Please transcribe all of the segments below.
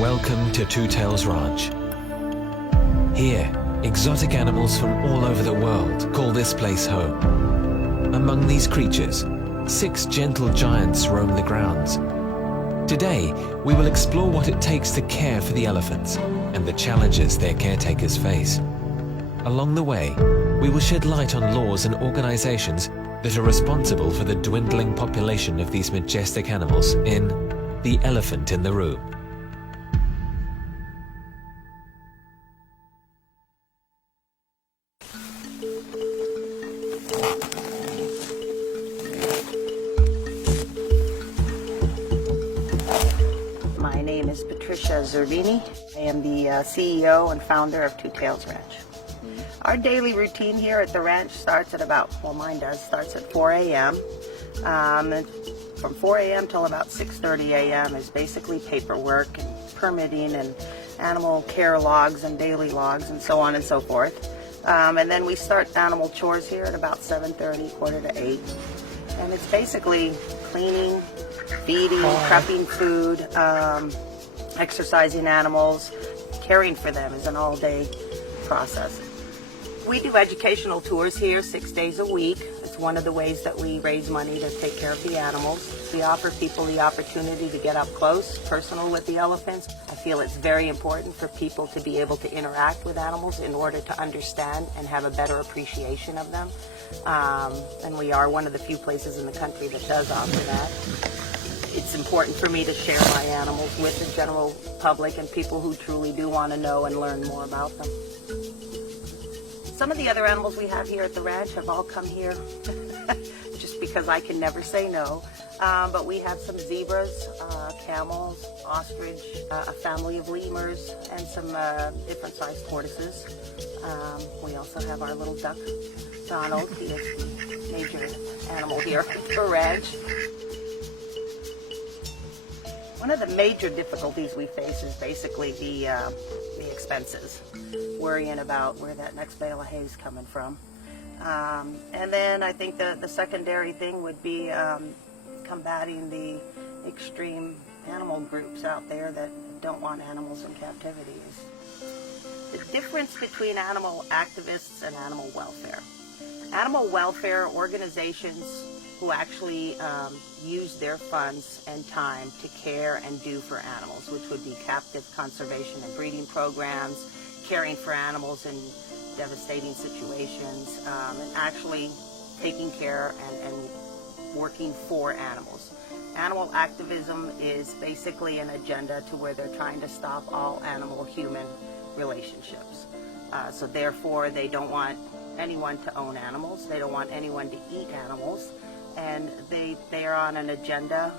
Welcome to Two Tails Ranch. Here, exotic animals from all over the world call this place home. Among these creatures, 6 gentle giants roam the grounds. Today, we will explore what it takes to care for the elephants and the challenges their caretakers face. Along the way, we will shed light on laws and organizations that are responsible for the dwindling population of these majestic animals in The Elephant in the Room. My name is Patricia Zerbini. I am the CEO and founder of Two Tails Ranch. Our daily routine here at the ranch starts at starts at 4 a.m. And from 4 a.m. till about 6:30 a.m. is basically paperwork and permitting and animal care logs and daily logs and so on and so forth. And then we start animal chores here at about 7:30, quarter to 8. And it's basically cleaning, feeding, prepping food, exercising animals. Caring for them is an all-day process. We do educational tours here 6 days a week. It's one of the ways that we raise money to take care of the animals. We offer people the opportunity to get up close, personal with the elephants. I feel it's very important for people to be able to interact with animals in order to understand and have a better appreciation of them. And we are one of the few places in the country that does offer that. It's important for me to share my animals with the general public and people who truly do want to know and learn more about them. Some of the other animals we have here at the ranch have all come here just because I can never say no. But we have some zebras, camels, ostrich, a family of lemurs, and some different sized tortoises. We also have our little duck, Donald. He is the major animal here at the ranch. One of the major difficulties we face is basically the expenses, worrying about where that next bale of hay is coming from. And then I think the secondary thing would be combating the extreme animal groups out there that don't want animals in captivity. The difference between animal activists and animal welfare. Animal welfare organizations who actually use their funds and time to care and do for animals, which would be captive conservation and breeding programs, caring for animals in devastating situations, and actually taking care and working for animals. Animal activism is basically an agenda to where they're trying to stop all animal-human relationships. So therefore, they don't want anyone to own animals. They don't want anyone to eat animals. And they are on an agenda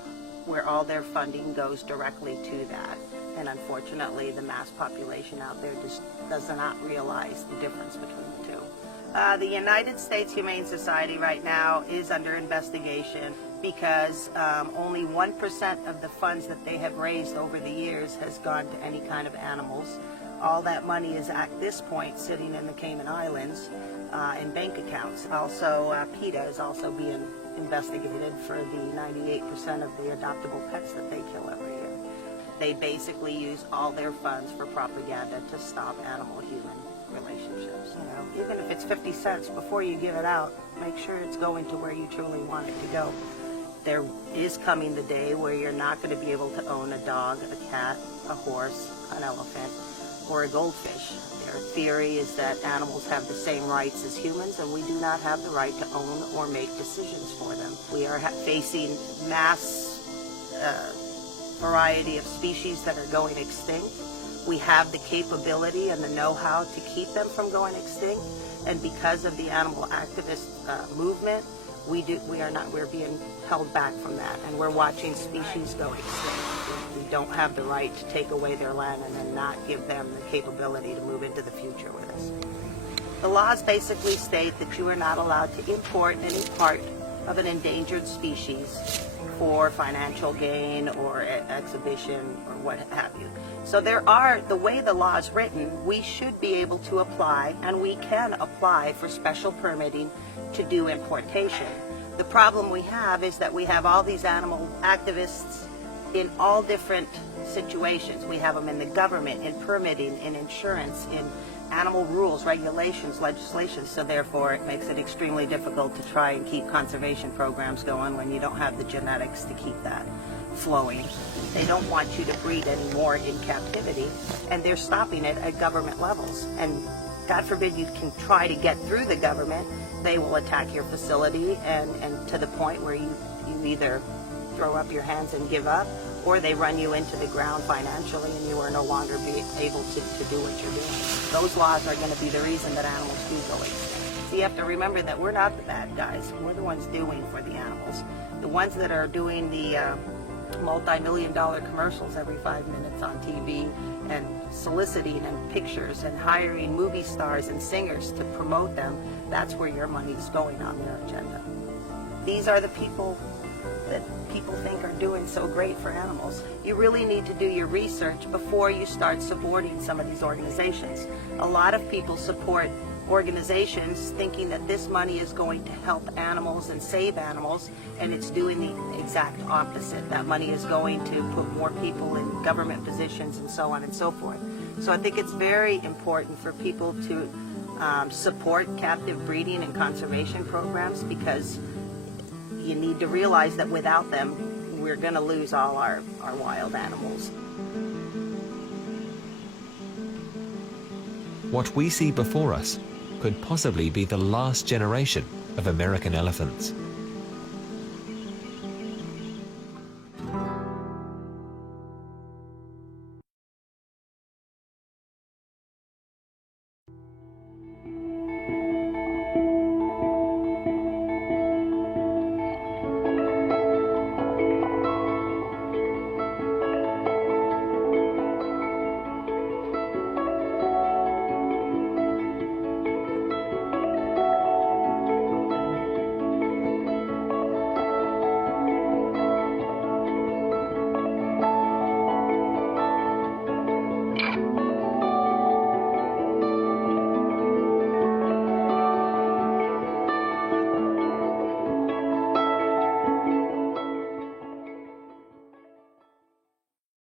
where all their funding goes directly to that. And unfortunately, the mass population out there just does not realize the difference between the two. The United States Humane Society right now is under investigation because only 1% of the funds that they have raised over the years has gone to any kind of animals. All that money is at this point sitting in the Cayman Islands in bank accounts. Also, PETA is also being investigated for the 98% of the adoptable pets that they kill every year. They basically use all their funds for propaganda to stop animal-human relationships. Even if it's 50 cents, before you give it out, make sure it's going to where you truly want it to go. There is coming the day where you're not going to be able to own a dog, a cat, a horse, an elephant, or a goldfish. Their theory is that animals have the same rights as humans, and we do not have the right to own or make decisions for them. We are facing mass variety of species that are going extinct. We have the capability and the know-how to keep them from going extinct, and because of the animal activist movement, we're being held back from that, and we're watching species go extinct. We don't have the right to take away their land and then not give them the capability to move into the future with us. The laws basically state that you are not allowed to import any part of an endangered species for financial gain or exhibition or what have you. So the way the law is written, we should be able to apply, and we can apply for special permitting to do importation. The problem we have is that we have all these animal activists in all different situations. We have them in the government, in permitting, in insurance, in animal rules, regulations, legislation, so therefore it makes it extremely difficult to try and keep conservation programs going when you don't have the genetics to keep that flowing. They don't want you to breed anymore in captivity, and they're stopping it at government levels. And God forbid you can try to get through the government, they will attack your facility and to the point where you either throw up your hands and give up, or they run you into the ground financially and you are no longer able to do what you're doing. Those laws are going to be the reason that animals do go extinct. So you have to remember that we're not the bad guys. We're the ones doing for the animals. The ones that are doing the multi-million-dollar commercials every 5 minutes on TV and soliciting and pictures and hiring movie stars and singers to promote them, that's where your money is going on their agenda. These are the people that people think are doing so great for animals. You really need to do your research before you start supporting some of these organizations. A lot of people support organizations thinking that this money is going to help animals and save animals, and it's doing the exact opposite. That money is going to put more people in government positions and so on and so forth. So I think it's very important for people to support captive breeding and conservation programs, because you need to realize that without them, we're going to lose all our wild animals. What we see before us could possibly be the last generation of American elephants.